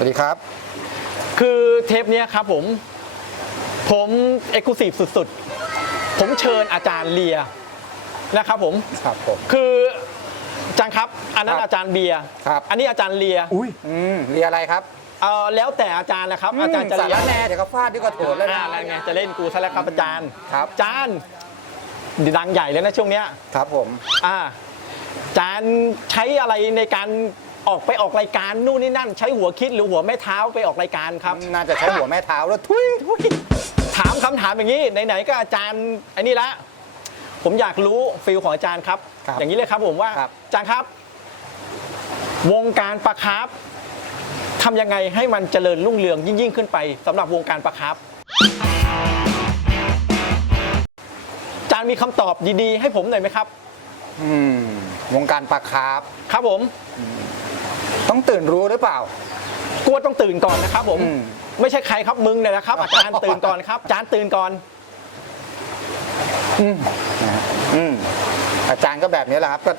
วัสดีครับสวัสดีครับ คือเทปเนี้ยครับผม ผมเอกลุศิสุดๆ ผมเชิญอาจารย์เลียนะครับผม ครับผม คืออาจารย์ครับ อันนั้นครับอาจารย์เบียร์ครับ อันนี้อาจารย์เลียอุ้ยอืมเรียนอะไรครับเออแล้วแต่อาจารย์นะครับ อาจารย์จะสาเลียระแน่เดี๋ยวก็ฟาดด้วยกระโถนเลยอ่านะอะไรไงจะเล่นกูซะแล้วครับอาจารย์ครับ อาจารย์ดังใหญ่เลยนะช่วงเนี้ย ครับผม อ่าอาจารย์ใช้อะไรในการ ออกไปออกรายการนู่นนี่นั่น ใช้หัวคิดหรือหัวแม่เท้าไปออกรายการครับ น่าจะใช้หัวแม่เท้าแล้วทุยอุ๊ยถามคำถามอย่างนี้ไหนๆก็อาจารย์ไอ้นี่ละ ผมอยากรู้ฟิลของอาจารย์ครับ ครับอย่างนี้เลยครับผมว่าครับ อาจารย์ครับ วงการปลาคาร์ฟทำยังไงให้มันเจริญรุ่งเรืองยิ่งๆขึ้นไปสำหรับวงการปลาคาร์ฟอาจารย์มีคำตอบดีๆ ให้ผมหน่อยไหมครับ อืมวงการปลาคาร์ฟครับผม ต้องตื่นรู้หรือเปล่า กลัวต้องตื่นก่อนนะครับผม อืม ไม่ใช่ใครครับมึงเนี่ยนะครับ อาจารย์ตื่นก่อนครับอาจารย์ตื่นก่อนนะฮะอืมอาจารย์ก็แบบนี้แหละครับก็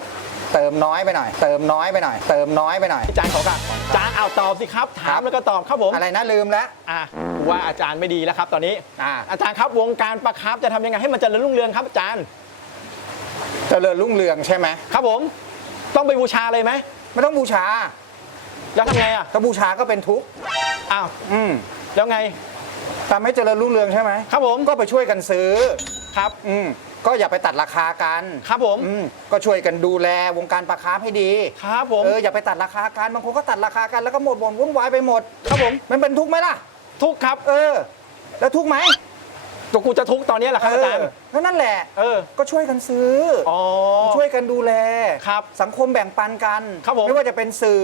เติมน้อยไปหน่อย เติมน้อยไปหน่อย เติมน้อยไปหน่อย อาจารย์ขอค่ะอาจารย์เอาตอบสิครับ ถาครัมบแล้วก็ตอบครับผม อะไรนะลืมแล้ว อะว่าอาจารย์ไม่ดีแล้วครับ ตอนนี้ อ่า อาจารย์ครับวงการประครับจะทำยังไงให้มันเจริญรุ่งเรืองครับอาจารย์ เจริญรุ่งเรืองใช่ไหมครับผมต้องไปบูชาเลยไหมไม่ต้องบูชาแล้วทำไงอะถ้าบูชาก็เป็นทุกข์อ้าวอืมแล้วไงทำให้เจริญรุ่งเรืองใช่ไหมครับผมก็ไปช่วยกันซื้อครับ อืมก็อย่าไปตัดราคากันครับผมอืมก็ช่วยกันดูแลวงการปลาคาร์ฟให้ดีครับผมเอออย่าไปตัดราคากันบางคนก็ตัดราคากันแล้วก็หมดบ่นวุ่นวายไปหมด ครับผมมันเป็นทุกข์ไหมล่ะ ทุกข์ครับ เออ แล้วทุกข์ไหม ตัวกูจะทุกข์ตอนนี้แหละครับอาจารย์ เออนั่นแหละ เออ ก็ช่วยกันซื้อออ๋อ ช่วยกันดูแล ครับสังคมแบ่งปันกัน ครับผมไม่ว่าจะเป็นสื่อ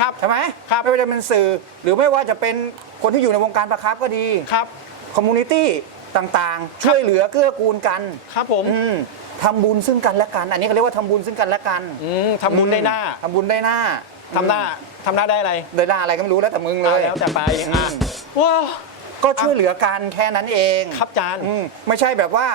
ครับใช่ไหมครับ ไม่ว่าจะเป็นสื่อ หรือไม่ว่าจะเป็นคนที่อยู่ในวงการปลาคาร์ฟก็ดี ครับ คอมมูนิตี้ต่างๆ ช่วยเหลือเกื้อกูลกันครับผม อืมทำบุญซึ่งกันและกัน อันนี้เขาเรียกว่าทำบุญซึ่งกันและกันอืมทำบุญได้หน้า ทำบุญได้หน้าทำหน้า ทำหน้าได้อะไร ได้หน้าอะไรก็ไม่รู้แล้วแต่มึงเลเอาย แล้วแต่ไปอือะมว้าว ก็ช่วยเหลือกันแค่นั้นเองครับอาจารย์ อืมไม่ใช่แบบว่า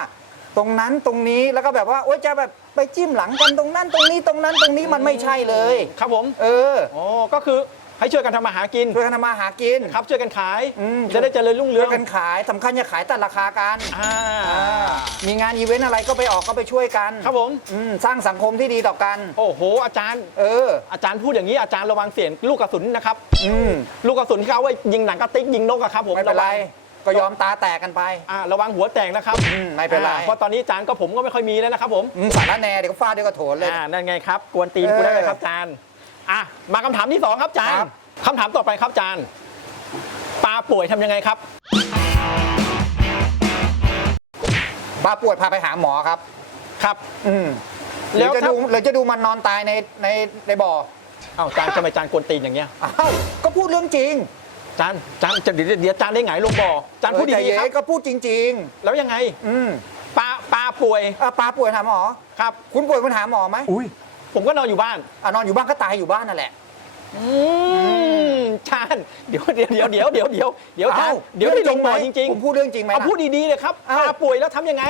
ตรงนั้นตรงนี้แล้วก็แบบว่าโอ๊ยจะแบบไปจิ้มหลังกันตรงนั้นตรงนี้ตรงนั้นตรงนี้มันไม่ใช่เลย ครับผม เอออ๋อก็คือ ให้ช่วยกันทำมาหากินช่วยกันทำมาหากิน ครับช่วยกันขาย อืม จะได้เจริญรุ่งเรืช่อวงยกันขายสำคัญอย่าขายตัดราคากันอ่าอ่ามีงานอีเวนต์อะไรก็ไปออกก็ไปช่วยกันครับผม อืมสร้างสังคมที่ดีต่อกัน โอ้โห อาจารย์ เออ อาจารย์พูดอย่างนี้อาจารย์ระวังเสียงลูกกระสุนนะครับ อืมลูกกระสุนที่เขาเอาไว้ยิงหนังกระติกยิงนกอะครับผมไม่เป็นไรวังก็ยอมตาแตกกันไป อ่าระวังหัวแตกนะครับอืมไม่เป็นไร อ่าเพราะตอนนี้อาจารย์ก็ผมก็ไม่ค่อยมีแล้วนะครับผมอืมสารแหน่เดี๋ยวก็ฟาดเดี๋ยวก็โถนเลย อ่านั่นไงครับ กวนตีนกูได้เลยครับอาจารย์ อะมาคำถามที่สองครับอาจารคย์รับคำถามต่อไปครับอาจารย์ปลาป่วยทำยังไงครับบ้าปวดพาไปหาหมอครับ ครับ อืมหแล้รือวจะถ้าดูหรือจะดูมันนอนตายในในในบ่อเอ้าอาจารย์ทำไมอาจารย์กวนตีนอย่างเงี้ยอ้าวก็พูดเรื่องจริงอาจารย์อาจารย์จะเดี๋ยวเดี๋ยวอาจารย์ได้ไงลงบ่ออาจารย์พูดเออใจดีเย็ๆครับ นก็พูดจริง แล้วยังไงๆ อืมปลาปลาป่วยอะปลาป่วยหาหมอ ครับ คุณป่วยคุณหาหมอไหมอุ้ย ผมก็นอนอยู่บ้าน อะนอนอยู่บ้านก็ตายอยู่บ้านนั่นแหละ อืมชาญเดี๋ยวเดี๋ยวเดี๋ยวเดี๋ยวเดี๋ยวเดี๋ยวเดี๋ยวชาญอ้าเดี๋ยวได้ลงบ่อจริงผมพูดเรื่องจริงไหมๆเอาล่ะ พูดดีๆเลยครับอ้าวปลาป่วยแล้วทำยังไง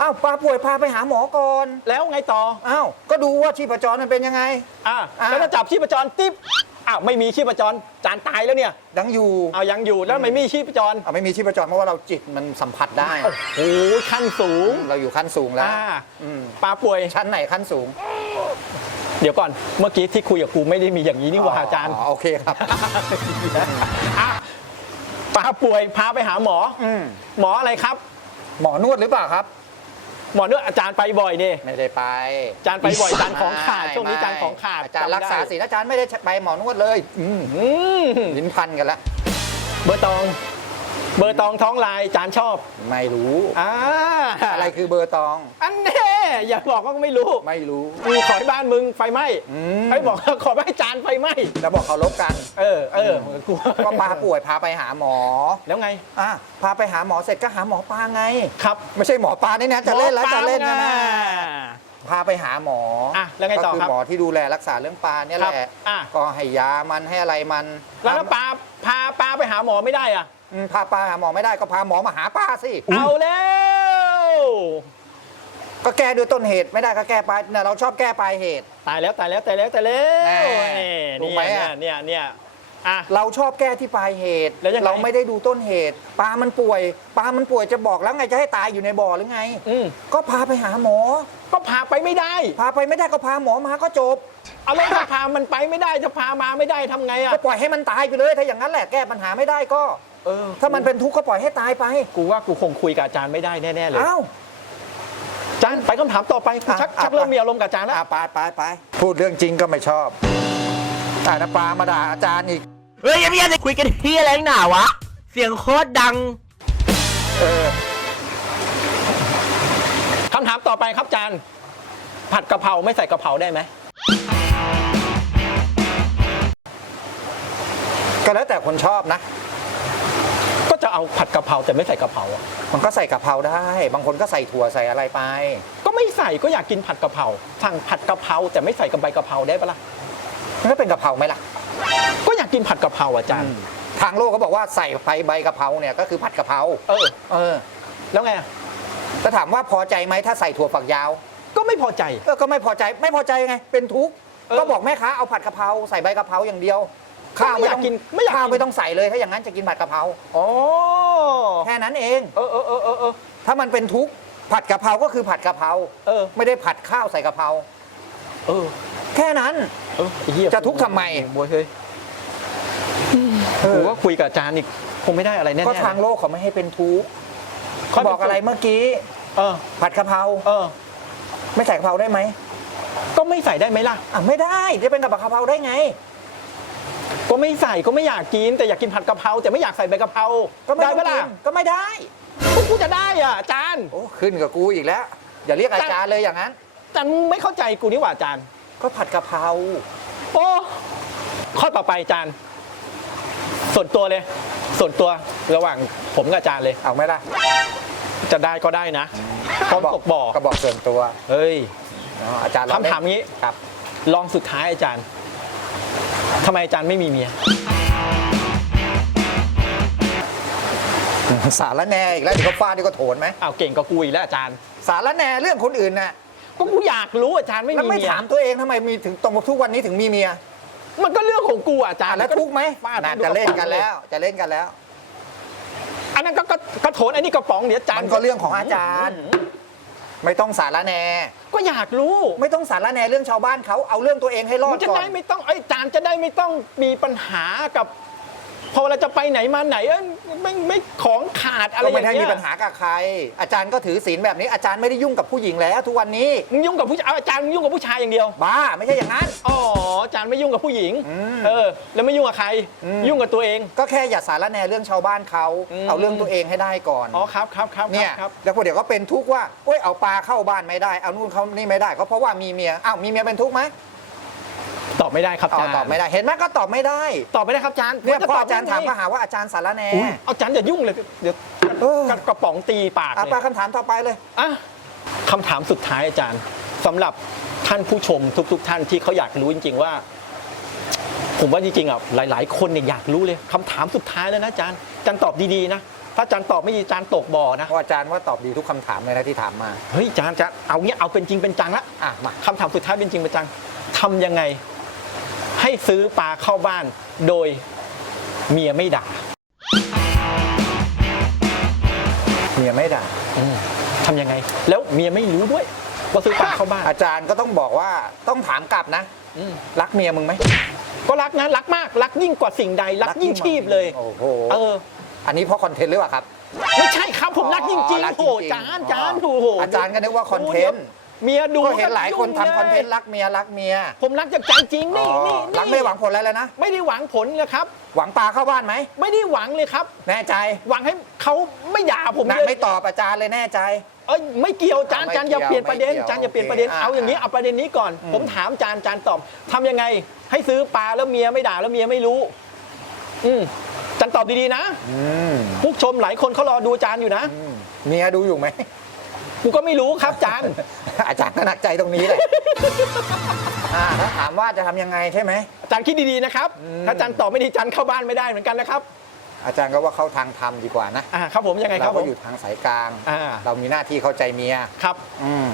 อ้าวปลาป่วยพาไปหาหมอก่อนแล้วไงต่ออ้าวก็ดูว่าชีพจรมันเป็นยังไง อะอ่า แล้วก็จับชีพจรติ๊บ อ้าวไม่มีชีพจรจานตายแล้วเนี่ยยังอยู่เอายังอยู่แล้วไม่มีชีพจรอะไม่มีชีพจรเพราะว่าเราจิตมันสัมผัสได้ โอ้โหขั้นสูงเราอยู่ขั้นสูงแล้วอ่าอืมปลาป่วย ชั้นไหนขั้นสูงเดี๋ยวก่อนเมื่อกี้ที่คุยกับกูไม่ได้มีอย่างนี้นี่หว่าอาจารย์อ๋อโอเคครับ อะปลาป่วยพาไปหาหมอ อืมหมออะไรครับ หมอนวดหรือเปล่าครับ หมอนวดอาจารย์ไปบ่อยเนี่ยไม่ได้ไปอาจารย์ไปบ่อยอาจารย์ของขาดช่วงนี้อาจารย์ของขาดอาจารย์รักษาจำได้ศีลอาจารย์ไม่ได้ไปหมอนวดเลยอืมอืมลิ้นพันกันแล้วเบอร์ตอง เบอร์ตองท้องลายอาจารย์ชอบไม่รู้อ่าอะไรคือเบอร์ตอง อันแน่อย่าบอกว่าไม่รู้ไม่รู้กูขอให้บ้านมึงไฟไหม้อืมไอ้บอกว่าขอให้จานไฟไหม้แล้วบอกเขาลบกัน เออเออกูก็ปลาป่วยพาไปหาหมอ แล้วไงอะพาไปหาหมอเสร็จก็หาหมอปลาไง ครับ ไม่ใช่หมอปลานี่นะจะเล่นแล้วหมอจะปาเล่นนะไงนะพาไปหาหมออะแล้วไงต่อก็คือครับหมอที่ดูแลรักษาเรื่องปลาเนี่ยครับแหละอะก็ให้ยามันให้อะไรมัน แล้วถ้าปลาพาปลาไปหาหมอไม่ได้อะ อืมพาปลาหาหมอไม่ได้ก็พาหมอมาหาปลาสิ เอาแล้ว ก็แก้ด้วยต้นเหตุไม่ได้ก็แก้ปลายเนี่ยเราชอบแก้ปลายเหตุ ตายแล้วตายแล้วตายแล้วตายแล้วแน่นี่ถูกไหมอะเนี่ยเนี่ยเนี่ยอะ เราชอบแก้ที่ปลายเหตุ แล้วยังไง เราไม่ได้ดูต้นเหตุปลามันป่วยปลามันป่วยจะบอกแล้วไงจะให้ตายอยู่ในบ่อหรือไง อืมก็พาไปหาหมอ ก็พาไปไม่ได้พาไปไม่ได้ก็พาหมอมาก็จบ เอาแล้วถ้าพามันไปไม่ได้จะพามาไม่ได้ทำไงอะก็ปล่อยให้มันตายไปเลยถ้าอย่างนั้นแหละแก้ปัญหาไม่ได้ก็ เออถ้ามันเป็นทุกข์ก็ปล่อยให้ตายไปกูว่ากูคงคุยกับอาจารย์ไม่ได้แน่ๆเลย เอ้า อาจารย์ไปคำถามต่อไปกูชักอะชักอะเริ่มมีอารมณ์กับอาจารย์แล้ว อะไปไปไปพูดเรื่องจริงก็ไม่ชอบอ่านะปลามาด่าอาจารย์อีก เฮ้ยยังไม่อยากจะคุยกันที่อะไรนักหนาวะ เสียงโคตรดังเออคำถามต่อไปครับอาจารย์ ผัดกะเพราไม่ใส่กะเพราได้ไหม ก็แล้วแต่คนชอบนะก็ จะเอาผัดกะเพราแต่ไม่ใส่กะเพราอะมันก็ใส่กะเพราได้ บางคนก็ใส่ถั่วใส่อะไรไป ก็ไม่ใส่ก็อยากกินผัดกะเพราสั่งผัดกะเพราแต่ไม่ใส่กับใบกะเพราได้ปะล่ะมันก็เป็นกะเพราไหมล่ะก็อยากกินผัดกะเพราอาจารย์ ทางโลกเขาบอกว่าใส่ไปใบกะเพราเนี่ยก็คือผัดกะเพราเออ เออแล้วไงอะแต่ถามว่าพอใจไหมถ้าใส่ถั่วฝักยาวก็ไม่พอใจ เออก็ไม่พอใจไม่พอใจไง เป็นทุกข์เออ ก็บอกแม่ค้าเอาผัดกะเพราใส่ใบกะเพราอย่างเดียว ก็ไม่อยากกินไม่อยากกินข้าวไม่ต้องใส่เลยถ้าอย่างนั้นจะกินผัดกะเพราอ๋อแค่นั้นเองเออเออเออเออเออถ้ามันเป็นทุกข์ผัดกะเพราก็คือผัดกะเพราเออ ไม่ได้ผัดข้าวใส่กะเพราเออ แค่นั้นเออไอ้เหี้ยจะทุกข์ทำไมบวยเฮ้ยกูว่าคุยกับอาจารย์อีกคงไม่ได้อะไรแน่ๆก็ทางโลกเขาไม่ให้เป็นทุกข์เขาเขาบอกอะไรเมื่อกี้เออ ผัดกะเพราเออ ไม่ใส่กะเพราได้ไหมก็ไม่ใส่ได้ไหมล่ะอะไม่ได้จะเป็นกับผัดกะเพราได้ไง ก็ไม่ใส่ก็ไม่อยากกิน แต่อยากกินผัดกะเพราแต่ไม่อยากใส่ใบกะเพราก็ไม่ได้ต้องปะล่ะกินก็ไม่ได้พวกกูจะได้อะอาจารย์โอ้ขึ้นกับกูอีกแล้ว อย่าเรียกอาจารย์เลยอย่างนั้น อาจารย์มึงไม่เข้าใจกูนี่หว่าอาจารย์ก็ผัดกะเพราโอ้ข้อต่อไปอาจารย์ ส่วนตัวเลย ส่วนตัวระหว่างผมกับอาจารย์เลย เอาไหมล่ะจะได้ก็ได้นะพร้อมตกบ่อก็บอกส่วนตัวเฮ้ย เนาะอาจารย์เรคำถามนี้ ครับ ลองสุดท้ายอาจารย์ ทำไมอาจารย์ไม่มีเมีย สารแหนอีกแล้วเดี๋ยวก็ฟาดเดี๋ยวก็โถนไหมอ้าวเก่งกับกูอีกแล้วอาจารย์ สารแหนเรื่องคนอื่นน่ะก็กูอยากรู้อาจารย์ไม่แล้วมีไม่เมียถามตัวเองทำไมมีถึงตรงทุกวันนี้ถึงมีเมียมันก็เรื่องของกูอะอาจารอะย์แล้วทุกข์ไหมฟาดน่าดูจะเล่นกันระป๋แล้ว จะเล่นกันแล้ว อันนั้นก็ก็กระโถนอันนี้กระป๋องเดี๋ยวอาจารมัย์นก็เรื่องของอาจารย์ ไม่ต้องสารแหนก็อยากรู้ไม่ต้องสารแหนเรื่องชาวบ้านเขาเอาเรื่องตัวเองให้รอมัดนจะก่อได้นไม่ต้องไอ้ยอาจารย์จะได้ไม่ต้องมีปัญหากับ พอเวลาจะไปไหนมาไหนเอ้ยไม่ไม่ของขาดอะไรก็อไม่ย่างได้เงี้มียปัญหากับใคร อาจารย์ก็ถือศีลแบบนี้อาจารย์ไม่ได้ยุ่งกับผู้หญิงแล้ว ทุกวันนี้มึงยุ่งกับผู้ชายเอาอาจารย์มึงยุ่งกับผู้ชายอย่างเดียว บ้าไม่ใช่อย่างนั้น อ๋ออาจารย์ไม่ยุ่งกับผู้หญิง อืมเออ แล้วไม่ยุ่งกับใคร อืม ยุ่งกับตัวเอง ก็แค่อย่าสารแหนเรื่องชาวบ้านเขาอืม เอาเรื่องตัวเองให้ได้ก่อนอ๋อครับครับครับเนี่ยครับ แล้วพอเดี๋ยวก็เป็นทุกข์ว่าโอ้ยเอาปลาเข้าบ้านไม่ได้เอานู่นเขานี่ไม่ได้ก็เพราะว่ามีเมียอ้าวมีเมียเป็นทุกข์ไหม ตอบไม่ได้ครับอาอ๋อจารย์ตอบไม่ได้ เห็นไหมก็ตอบไม่ได้ ตอบไม่ได้ครับอาจารย์เนี่ยจะพอตบอาจารย์ถามก็หาว่าอาจารย์สารแหนอุ๊ยเอาอาจารย์อย่ายุ่งเลยเดี๋ยวเออ กระป๋องตีปากอะเลปลายคำถามต่อไปเลย อะคำถามสุดท้ายอาจารย์สำหรับท่านผู้ชมทุก ๆ ท่านที่เขาอยากรู้จริง ๆ ว่า ผมว่าจริงๆอะหลาย ๆ คนเนี่ยอยากรู้เลยคำถามสุดท้ายแล้วนะอาจารย์อาจารย์ตอบดีๆนะถ้าอาจารย์ตอบไม่ดีอาจารย์ตกบ่อนะเพราะอาจารย์ว่าตอบดีทุกคำถามเลยนะที่ถามมา เฮ้ยอาจารย์จะเอาเงี้ยเอาเป็นจริงเป็นจังละอะมาคำถามสุดท้ายเป็นจริงเป็นจังทำยังไง ให้ซื้อปลาเข้าบ้านโดยเมียไม่ด่า เมียไม่ด่าอืมทำยังไง แล้วเมียไม่รู้ด้วยว่าซื้อปลาเข้าบ้านอาจารย์ก็ต้องบอกว่าต้องถามกลับนะ อืมรักเมียมึงไหมก็รักนะ รักมาก รักยิ่งกว่าสิ่งใด รักยิ่งชีพเลย โอ้โหเออ อันนี้เพราะคอนเทนต์หรือเปล่าครับ ไม่ใช่ครับผมรักจริงอ๋อรักๆจริโอ้งๆจานจานอ๋อโอ้โหอาจารย์ก็นึกว่าคอนเทนต์ เมียดูก็เห็นหลายคนทำยุ่งคอนเทนต์รักเมียรักเมียผมรักจากใจจริงนี่อ๋อนี่รักไม่หวังผลอะไรเลยนะ ไม่ได้หวังผลนะครับ หวังปลาเข้าบ้านไหม ไม่ได้หวังเลยครับ แน่ใจหวังให้เขาไม่ด่าผมนะเลยไม่ตอบอาจารย์เลยแน่ใจ เอ้ยไม่เกี่ยวจานไม่จานอย่าเกี่ยวเปลี่ยนประเด็นไม่เกี่ยวจานอย่าเปลี่ยนประเด็นโอเคเอาอย่างนี้อะเอาประเด็นนี้ก่อนอืมผมถามจานจานตอบทำยังไง ให้ซื้อปลาแล้วเมียไม่ด่าแล้วเมียไม่รู้ อืมจานตอบดีๆนะอืมผู้ชมหลายคนเขารอดูจานอยู่นะอืมเมียดูอยู่ไหม กูก็ไม่รู้ครับจานอาจารย์ก็หนักใจตรงนี้แหละอ่าถ้าถามว่าจะทำยังไงใช่ไหมจานคิดดีๆนะครับอืมถ้าจานตอบไม่ดีจานเข้าบ้านไม่ได้เหมือนกันนะครับ อาจารย์ก็ว่าเข้าทางธรรมดีกว่านะอ่าครับผมยังไงคเรารับผก็ม อยู่ทางสายกลาง อ่า เรามีหน้าที่เข้าใจเมียครับ อืม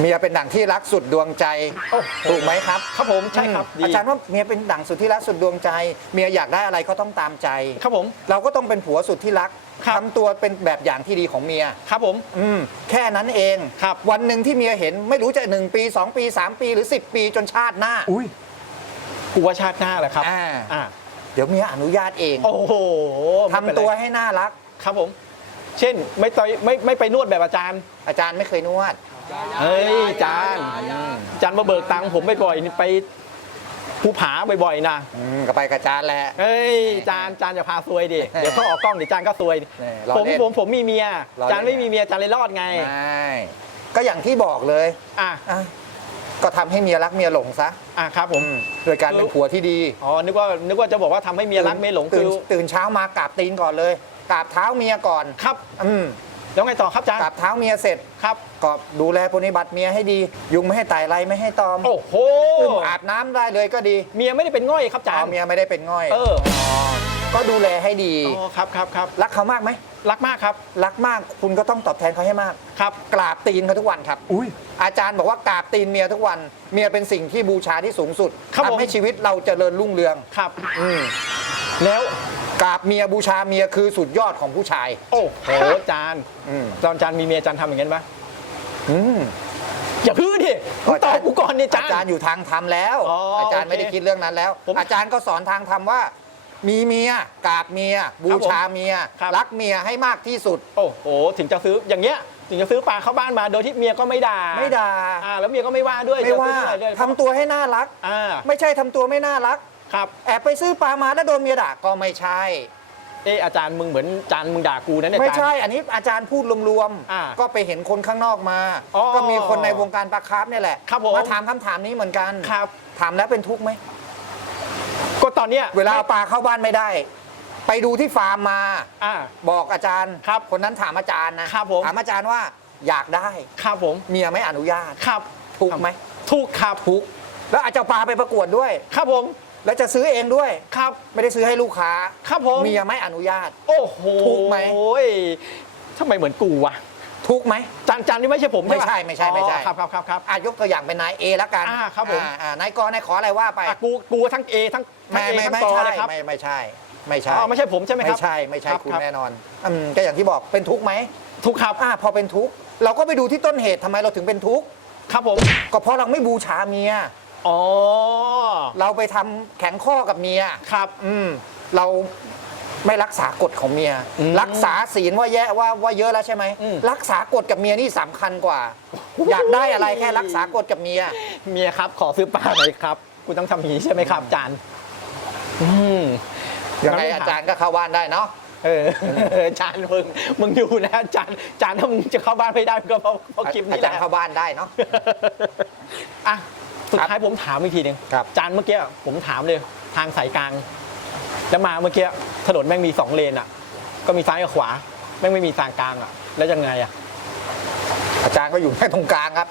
เมียเป็นดั่งที่รักสุดดวงใจโอ้ถูกไหมครับครับผมใช่ครับอืมดีอาจารย์ว่าเมียเป็นดั่งสุดที่รักสุดดวงใจ เมียอยากได้อะไรก็ต้องตามใจ ครับผม เราก็ต้องเป็นผัวสุดที่รัก ครับ ทำตัวเป็นแบบอย่างที่ดีของเมีย ครับผม อืมแค่นั้นเองครับ วันหนึ่งที่เมียเห็นไม่รู้จะ 1 ปี 2 ปี 3 ปีหรือ 10 ปีจนชาติหน้า อุ้ยกูว่าชาติหน้าแหละครับอ่า อ่าเดี๋ยวเมียอนุญาตเองโอ้โหทำไม่เป็นไรตัวให้น่ารัก ครับผม เช่นไม่ต่อยไม่ไม่ไปนวดแบบอาจารย์ อาจารย์ไม่เคยนวด เฮ้ยอาจารย์อาจารย์มาเบิกตังค์ผมบ่อยๆนี่ไป ภูผาบ่อยๆนะอืมก็ไปกับอาจารย์แหละเฮ้ยอาจารย์อาจารย์อย่าพาซวยดิ เดี๋ยวเขาออกกล้องเดี๋ยวอาจารย์ก็ซวยนี่ล้อผมเล่นผมผมมีเมียล้อเล่นอาจารย์ไม่มีเมียอาจารย์เลยรอดไงไม่ก็อย่างที่บอกเลยอะอะก็ทำให้เมียรักเมียหลงซะอะครับผม โดยการเป็นผัวที่ดีอ๋อ นึกว่า นึกว่าจะบอกว่าทำให้เมียรักเมียหลงคืตื่นอตื่นเช้ามากราบตีนก่อนเลยกราบเท้าเมียก่อน ครับ อืม แล้วไงต่อครับอาจารย์กราบเท้าเมียเสร็จครับ ก็ดูแลปฏิบัติเมียให้ดี ยุงไม่ให้ไต่ไรไม่ให้ตอมโอ้โหอุ้มอาบน้ำได้เลยก็ดีเมียไม่ได้เป็นง่อยครับอาจารเอาย์เมียไม่ได้เป็นง่อย เออก็ดูแลให้ดี อ๋อครับครับครับรักเขามากไหม รักมากครับรักมากคุณก็ต้องตอบแทนเขาให้มาก ครับ กราบตีนเขาทุกวันครับ อุ้ย อาจารย์บอกว่ากราบตีนเมียทุกวัน เมียเป็นสิ่งที่บูชาที่สูงสุดครับผม ทำให้ชีวิตเราเจริญรุ่งเรือง ครับ อืม แล้ว กราบเมียบูชาเมียคือสุดยอดของผู้ชาย โอ้โหอาจารย์อืม ตอนอาจารย์มีเมียอาจารย์ทำอย่างนั้นปะอืม อย่าพื้นดิมึงตอบกูก่อนเนี่ยอาจารอาจารย์ย์อยู่ทางธรรมแล้ว อ๋ออาจารย์โอเคไม่ได้คิดเรื่องนั้นแล้ว ผมอาจารย์ก็สอนทางธรรมว่า มีเมียกราบเมีย บูชาเมีย ครับ รักเมียให้มากที่สุด โอ้โหถึงจะซื้ออย่างเงี้ยถึงจะซื้อปลาเข้าบ้านมาโดยที่เมียก็ไม่ด่าไม่ด่า อ่าแล้วเมียก็ไม่ว่าด้วยไม่ว่าจะซื้อเท่ไหร่ด้วยทำตัวให้น่ารัก อ่า ไม่ใช่ทำตัวไม่น่ารัก ครับแอบไปซื้อปลามาแล้วโดนเมียด่าก็ไม่ใช่ เอออาจารย์มึงเหมือนอาจารย์มึงด่ากูนะเนี่ยไม่อาจารย์ ใช่ อันนี้อาจารย์พูดรวมอ่าๆก็ไปเห็นคนข้างนอกมา อ๋อก็มีคนในวงการปลาคาร์ฟเนี่ยแหละครับผมมาถามคำถามนี้เหมือนกันครับ ถามแล้วเป็นทุกข์ไหมก็ตอนเนี้ยเวลาเอาปลาเข้าบ้านไม่ได้ ไปดูที่ฟาร์มมา อ่า บอกอาจารย์ครับคนนั้นถามอาจารย์นะครับผม ถามอาจารย์ว่าอยากได้ครับผมเมียไม่อนุญาตครับทุกข์ไหม ถูกครับทุกข์แล้วอาจจะเอาปลาไปประกวดด้วย ครับผม แล้วจะซื้อเองด้วย ครับ ไม่ได้ซื้อให้ลูกค้าครับผม เมียไม่อนุญาต โอ้โหถูกไหมทำไมเหมือนกูวะทุกข์ไหม จานจานนี่ไม่ใช่ผมใช่ปะไม่ใช่ไม่ใช่ไม่ใช่ อ๋อครับครับครับครับอายกตัวอย่างเป็นนายเอแล้วกันอ่าครับผม อ่าอ่านายกนายขออะไรว่าไปอะกูกูทั้งเอทั้งทั้งไม่เอไม่ทั้งไม่กอใช่เลยครับไม่ไม่ใช่ ไม่ใช่อ๋อไม่ใช่ผมใช่ไหมคไม่รับใช่ไม่ใช่รับคุณรับแน่นอนอืมก็อย่างที่บอกเป็นทุกข์ไหมถูกครับอ่าพอเป็นทุกข์เราก็ไปดูที่ต้นเหตุทำไมเราถึงเป็นทุกข์ ครับผม ก็เพราะเราไม่บูชาเมีย อ๋อ เราไปทำแข็งข้อกับเมีย ครับ อืม เราไม่รักษากฎของเมียอืมรักษาศีลว่าแย่ว่าว่าเยอะแล้วใช่ไหม อืม รักษากฎกับเมียนี่สำคัญกว่า อยากได้อะไรแค่รักษากฎกับเมีย เมียครับ ขอซื้อปลาหน่อยครับกูต้องทำอย่างนี้ใช่ไหมครับจานอืมยังไงงั้นอาจารย์ก็เข้าบ้านได้เนาะ เออจานมึงมึงอยู่นะจานจานถ้ามึงจะเข้าบ้านไม่ได้ก็เพราะเพราะคลิปอานี้แหจารละย์เข้าบ้านได้เนาะ อะ สุดท้ายผมถามอีกทีหนึ่งครับ จานเมื่อกี้ผมถามเลยทางสายกลาง แล้วมาเมื่อกี้ถนนแม่งมีสองเลนอะ ก็มีซ้ายกับขวา แม่งไม่มีทางกลางอะ แล้วยังไงอะ อาจารย์ก็อยู่แค่ตรงกลางครับ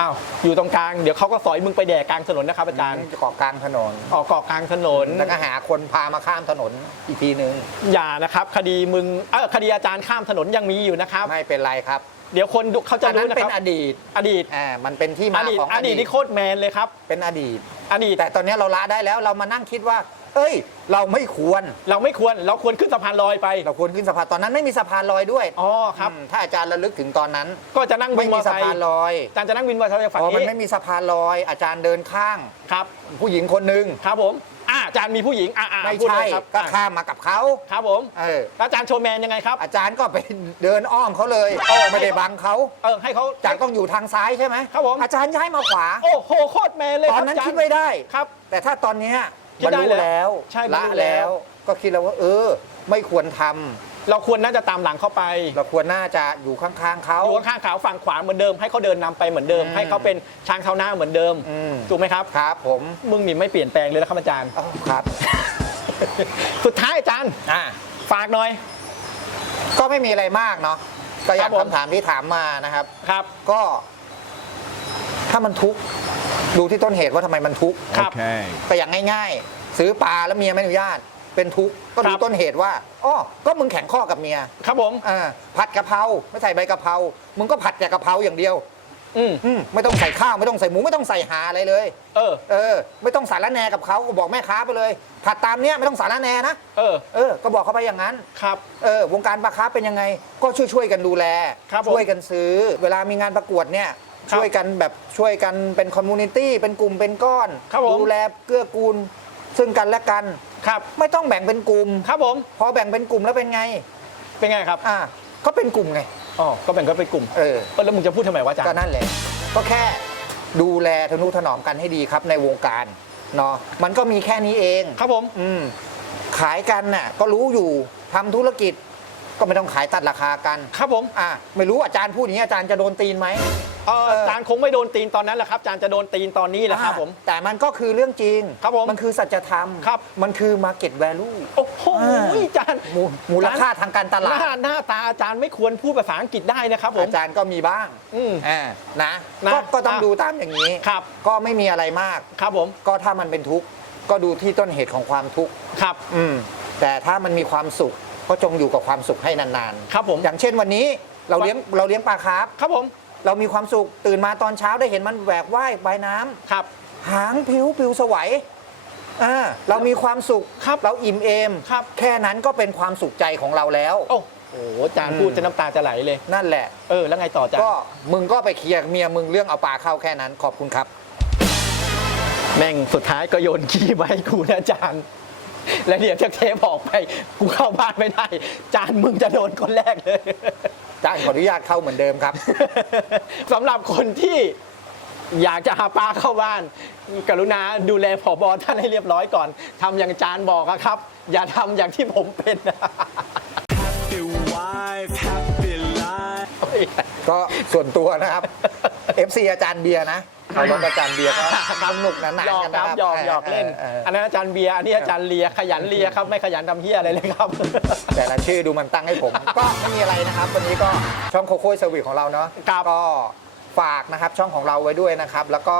อ้าวอยู่ตรงกลางเดี๋ยวเขาก็สอยมึงไปแดกกลางถนนนะครับอาจารย์เกาะกลางถนนออกเกาะกลางถนนแล้วก็หาคนพามาข้ามถนนอีกทีนึงอย่านะครับ คดีมึงเออคดีอาจารย์ข้ามถนนยังมีอยู่นะครับ ไม่เป็นไรครับ เดี๋ยวคนดูเขาจะอันนั้รู้นนะเป็คนรับ อดีตอดีตอ่ามันเป็นที่อมาดีตของออดีดีตตนี่โคตรแมนเลยครับ เป็นอดีต อดีตแต่ตอนนี้เราละได้แล้วเรามานั่งคิดว่า เอ้ย เราไม่ควร เราไม่ควรเราควรขึ้นสะพานลอยไปเราควรขึ้นสะพานตอนนั้นไม่มีสะพานลอยด้วยอ๋อครับ อืมถ้าอาจารย์ระลึกถึงตอนนั้น ก็จะนั่งวิไม่นมอมีเตอร์สะไซพานค์ลอยอาจารย์จะนั่งวินมอเตอร์ไซค์ฝั่งพอมันนี้ไม่มีสะพานลอย อาจารย์เดินข้าง ครับ ผู้หญิงคนหนึ่งครับผม อ่าอาจารย์มีผู้หญิงอ่าอ่าไม่พูดใช่เลยครับก็อะข้ามมากับเขาครับผมเออแล้วอาจารย์โชว์แมนยังไงครับ อาจารย์ก็ไปเดินอ้อมเขาเลยเออ ไม่ได้บังเขาเออให้เขาอาจารย์ต้องอยู่ทางซ้ายใช่ไหมครับผม อาจารย์ย้ายมาขวา โอ้โหโคตรแมนเลยตคอนรับนั้นอาจารย์คิดไม่ได้ ครับ แต่ถ้าตอนเนี้ยคิดมันได้รู้แล้วแล้วใช่มันละรู้แล้ว แล้ว ก็คิดแล้วว่า เออ ไม่ควรทำ เราควรน่าจะตามหลังเข้าไปเราควรน่าจะอยู่ข้างๆเขา อยู่ข้างๆขาวฝั่งขวาเหมือนเดิม ให้เขาเดินนำไปเหมือนเดิม อืม ให้เขาเป็นช้างเท้าหน้าเหมือนเดิมอืมถูกไหมครับ ครับผมมึงนี่ไม่เปลี่ยนแปลงเลยนะครับอาจารย์ อ้าวครับสุดท้ายอาจารย์อ่า ฝากหน่อย ก็ไม่มีอะไรมากเนาะก็อย่างครับผม คำถามที่ถามมานะครับ ครับ ก็ ถ้ามันทุกข์ดูที่ต้นเหตุว่าทำไมมันทุกข์ครับก็อย่างง่าย ๆ ซื้อปลาแล้วเมียไม่อนุญาต เป็นทุกข์ก็ดูครับ ต้นเหตุว่าอ้อก็มึงแข็งข้อกับเมียครับผม อ่าผัดกะเพราไม่ใส่ใบกะเพรามึงก็ผัดแต่กะเพราอย่างเดียว อืมอืมไม่ต้องใส่ข้าวไม่ต้องใส่หมูไม่ต้องใส่หาอะไรเลย เออ เออ ไม่ต้องสารแหนกับเขาก็บอกแม่ค้าไปเลย ผัดตามเนี้ยไม่ต้องสารแหนนะเออ เออก็บอกเขาไปอย่างนั้น ครับ เออวงการปลาค้าเป็นยังไงก็ช่วยช่วยๆกันดูแล ครับผมช่วยกันซื้อ เวลามีงานประกวดเนี่ยครับช่วยกันแบบช่วยกันเป็นคอมมูนิตี้เป็นกลุ่มเป็นก้อน ครับผมดูแลเกื้อกูลซึ่งกันและกัน ครับ ไม่ต้องแบ่งเป็นกลุ่มครับผม พอแบ่งเป็นกลุ่มแล้วเป็นไง เป็นไงครับ อ่าก็เป็นกลุ่มไง อ๋อ ก็แบ่งก็เป็นกลุ่ม เออเออแล้วมึงจะพูดทำไมวะอาจารก็ย์นั่นแหละ ก็แค่ดูแลทนุถนอมกันให้ดีครับในวงการเนาะ มันก็มีแค่นี้เอง ครับผม อืม ขายกันน่ะ ก็รู้อยู่ทำธุรกิจ ก็ไม่ต้องขายตัดราคากัน ครับผม อะไม่รู้อาจารย์พูดอย่างนี้อาจารย์จะโดนตีนไหม เอออาจารย์คงไม่โดนตีนตอนนั้นแหละครับอาจารย์จะโดนตีนตอนนี้แหละครับผมอะแต่มันก็คือเรื่องจริงครับผมมันคือสัจธรรมครับ มันคือ market value โอ้โหอ่าอาจารย์มูมูลค่าทางการตหลาดน้าหน้าตาอาจารย์ไม่ควรพูดภาษาอังกฤษได้นะครับผมอาจารย์ก็มีบ้างอืมอ่านะนะก็ก็ต้องอะดูตามอย่างนี้ครับก็ไม่มีอะไรมากครับผมก็ถ้ามันเป็นทุกข์ก็ดูที่ต้นเหตุของความทุกข์ครับอืมแต่ถ้ามันมีความสุขก็จงอยู่กับความสุขให้นานๆ ครับผม อย่างเช่นวันนี้เราเลี้ยงเราเลี้ยงปลาคาร์ฟครับผม เรามีความสุขตื่นมาตอนเช้าได้เห็นมันแหวกว่ายใบน้ำครับ หางผิวผิวสวยอ่าเรามีความสุขครับเราอิ่มเอมครับ แค่นั้นก็เป็นความสุขใจของเราแล้ว โอ้โหอาจารย์อืมพูดจะน้ำตาจะไหลเลย นั่นแหละ เออ แล้วไงต่ออาจารย์ก็มึงก็ไปเคลียร์เมียมึงเรื่องเอาปลาเข้าแค่นั้นขอบคุณครับ แม่งสุดท้ายก็โยนขี้มาให้กูนะอาจารย์ แล้วเดี๋ยวจะเทปออกไป กูเข้าบ้านไม่ได้ จานมึงจะโดนคนแรกเลย จ้างขออนุญาตเข้าเหมือนเดิมครับ สำหรับคนที่อยากจะหาปลาเข้าบ้าน กรุณาดูแลผอบอท่านให้เรียบร้อยก่อนทำอย่างอาจารย์บอกอะครับ อย่าทำอย่างที่ผมเป็น Happy wife, happy life. ก็ส่วนตัวนะครับ FC อาจารย์เบียร์นะ เขาลงอาจารย์เบียร์ก็สนุกหนานหยอๆกกันคนะรับครับหยอกหยอกเล่นอออันนั้นอาจารย์เบียร์อันนี้อาจารย์เลียขยันเลียครับไม่ขยันทำเฮียอะไรเลยครับ แต่ละชื่อดูมันตั้งให้ผม ก็ไม่มีอะไรนะครับ วันนี้ก็ช่องโคโค่เซอร์วิสของเราเนาะครับก็ฝากนะครับช่องของเราไว้ด้วยนะครับ แล้วก็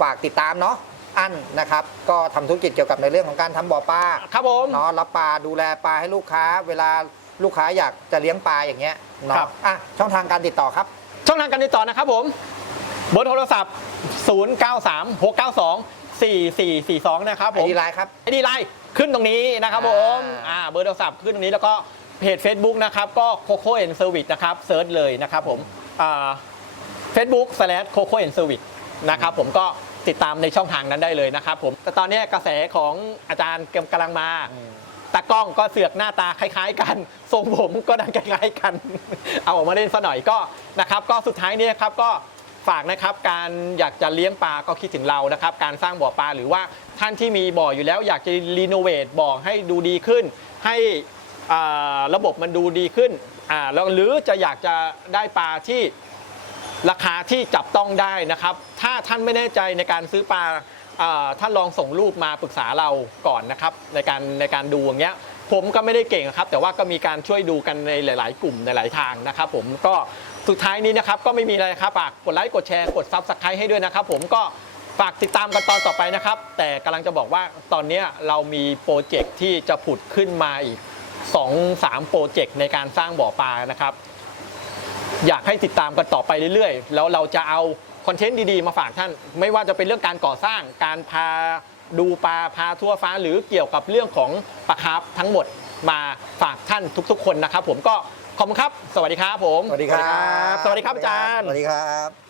ฝากติดตามเนาะอันนะครับ ก็ทำธุรกิจเกี่ยวกับในเรื่องของการทำบ่อปลาครับผมเนาะรับปลาดูแลปลาให้ลูกค้า เวลาลูกค้าอยากจะเลี้ยงปลาอย่างเงี้ยครัเนาะบอะช่องทางการติดต่อครับ ช่องทางการติดต่อนะครับผมเบอร์โทรศัพท์ 0 9 3 6 9 2 4 4 4 2 นะครับไอผมดีไลน์ครับ ไอดีไลน์ขึ้นตรงนี้นะครับผมอ่าอ่าเบอร์โทรศัพท์ขึ้นตรงนี้แล้วก็เพจ Facebook นะครับ ก็ Coco and Service นะครับเซิร์ชเลยนะครับผมอ่า Facebook slash Coco and Service นะครับผมก็ติดตามในช่องทางนั้นได้เลยนะครับผม แต่ตอนนี้กระแสของอาจารย์กำลังมาตากล้องก็เสือกหน้าตาคล้าย ๆ กัน ทรงผมก็ดันคล้ายๆกัน เอาออกมาเล่นซะหน่อยก็นะครับ ก็สุดท้ายนี้นะครับก็ ฝากนะครับการอยากจะเลี้ยงปลาก็คิดถึงเรานะครับ การสร้างบ่อปลาหรือว่าท่านที่มีบ่ออยู่แล้วอยากจะรีโนเวทบ่อให้ดูดีขึ้น ให้ระบบมันดูดีขึ้นแล้วหรือจะอยากจะได้ปลาที่ราคาที่จับต้องได้นะครับ ถ้าท่านไม่แน่ใจในการซื้อปลาท่านลองส่งรูปมาปรึกษาเราก่อนนะครับ ในการในการดูอย่างเงี้ยผมก็ไม่ได้เก่งครับ แต่ว่าก็มีการช่วยดูกันในหลาย ๆ กลุ่มในหลายทางนะครับ ผมก็ สุดท้ายนี้นะครับก็ไม่มีอะไรครับฝากกดไลค์กดแชร์กดซับสไครต์ให้ด้วยนะครับผมก็ฝากติดตามกันตอนต่อไปนะครับ แต่กำลังจะบอกว่าตอนนี้เรามีโปรเจกต์ที่จะผุดขึ้นมาอีก 2-3 โปรเจกต์ในการสร้างบ่อปลานะครับ อยากให้ติดตามกันต่อไปเรื่อยๆ แล้วเราจะเอาคอนเทนต์ดีๆ มาฝากท่าน ไม่ว่าจะเป็นเรื่องการก่อสร้างการพาดูปลาพาทั่วฟ้าหรือเกี่ยวกับเรื่องของปลาคาร์ฟทั้งหมดมาฝากท่านทุกๆ คนนะครับ ผมก็ ขอบคุณครับ สวัสดีครับผม สวัสดีครับ สวัสดีครับอาจารย์ สวัสดีครับ